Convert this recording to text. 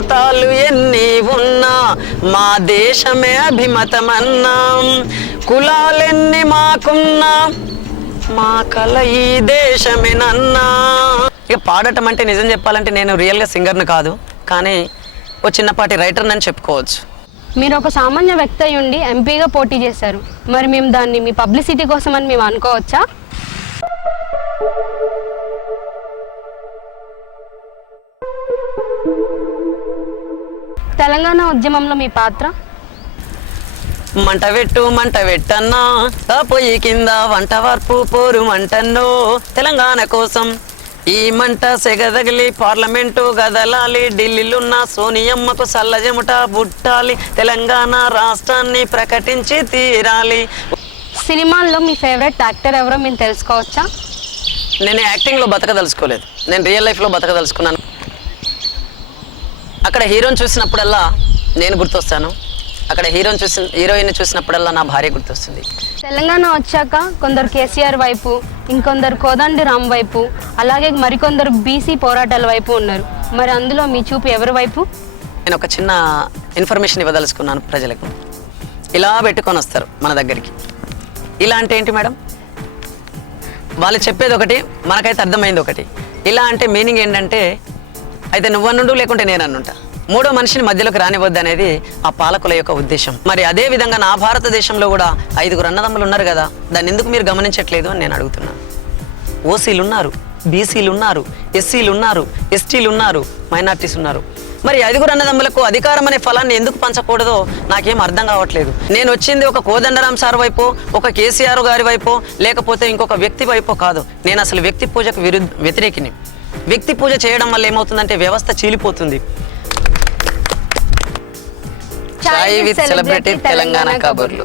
మతాలు ఎన్ని ఉన్నా మా దేశమే అభిమతమన్నా, కులాలెన్ని మాకున్నా మా కల ఈ దేశమేనన్నా. ఇక పాడటం అంటే నిజం చెప్పాలంటే నేను రియల్గా సింగర్ని కాదు, కానీ ఓ చిన్నపాటి రైటర్ని అని చెప్పుకోవచ్చు. మీరు ఒక సామాన్య వ్యక్తి అయి ఉండి ఎంపీగా పోటీ చేశారు, మరి మేము దాన్ని మీ పబ్లిసిటీ కోసం అని మేము అనుకోవచ్చా? తెలంగాణ ఉద్యమంలో మీ పాత్ర? మంట వెట్టన్నా పొయ్యి కింద వంట వార్పు పోరు మంటన్నో, తెలంగాణ కోసం ఈ మంట సెగదగిలి పార్లమెంటు గదలాలి, ఢిల్లీలున్న సోనియమ్మకు సల్లజముట బుట్టాలి, తెలంగాణ రాష్ట్రాన్ని ప్రకటించి తీరాలి. సినిమాల్లో మీ ఫేవరెట్ యాక్టర్ ఎవరో మేము తెలుసుకోవచ్చా? నేను యాక్టింగ్లో బతకదలుచుకోలేదు, నేను రియల్ లైఫ్లో బతకదలుచుకున్నాను. అక్కడ హీరోని చూసినప్పుడల్లా నేను గుర్తొస్తాను, అక్కడ హీరోయిన్ చూసినప్పుడల్లా నా భార్య గుర్తొస్తుంది. తెలంగాణ వచ్చాక కొందరు కేసీఆర్ వైపు, ఇంకొందరు కోదండి రామ్ వైపు, అలాగే మరికొందరు బీసీ పోరాటాల వైపు ఉన్నారు. మరి అందులో మీ చూపు ఎవరి వైపు? నేను ఒక చిన్న ఇన్ఫర్మేషన్ ఇవ్వదలుచుకున్నాను ప్రజలకు. ఇలా పెట్టుకొని వస్తారు మన దగ్గరికి. ఇలా అంటే ఏంటి మేడం? వాళ్ళు చెప్పేది ఒకటి, మనకైతే అర్థమైంది ఒకటి. ఇలా అంటే మీనింగ్ ఏంటంటే అయితే నువ్వన్నుండు లేకుంటే నేను అన్నుంటా, మూడో మనిషిని మధ్యలోకి రానివద్దు అనేది ఆ పాలకుల యొక్క ఉద్దేశం. మరి అదే విధంగా నా భారతదేశంలో కూడా 5 అన్నదమ్ములు ఉన్నారు కదా, దాన్ని ఎందుకు మీరు గమనించట్లేదు అని నేను అడుగుతున్నాను. ఓసీలు ఉన్నారు, బీసీలు ఉన్నారు, ఎస్సీలు ఉన్నారు, ఎస్టీలు ఉన్నారు, మైనార్టీస్ ఉన్నారు. మరి 5 అన్నదమ్ములకు అధికారం అనే ఫలాన్ని ఎందుకు పంచకూడదో నాకేం అర్థం కావట్లేదు. నేను వచ్చింది ఒక కోదండరాం సార్ వైపు, ఒక కేసీఆర్ గారి వైపు, లేకపోతే ఇంకొక వ్యక్తి వైపు కాదు. నేను అసలు వ్యక్తి పూజకు వ్యతిరేకిని. వ్యక్తి పూజ చేయడం వల్ల ఏమవుతుందంటే వ్యవస్థ చీలిపోతుంది. చాయ్ విత్ సెలబ్రిటీ తెలంగాణ కబుర్లు.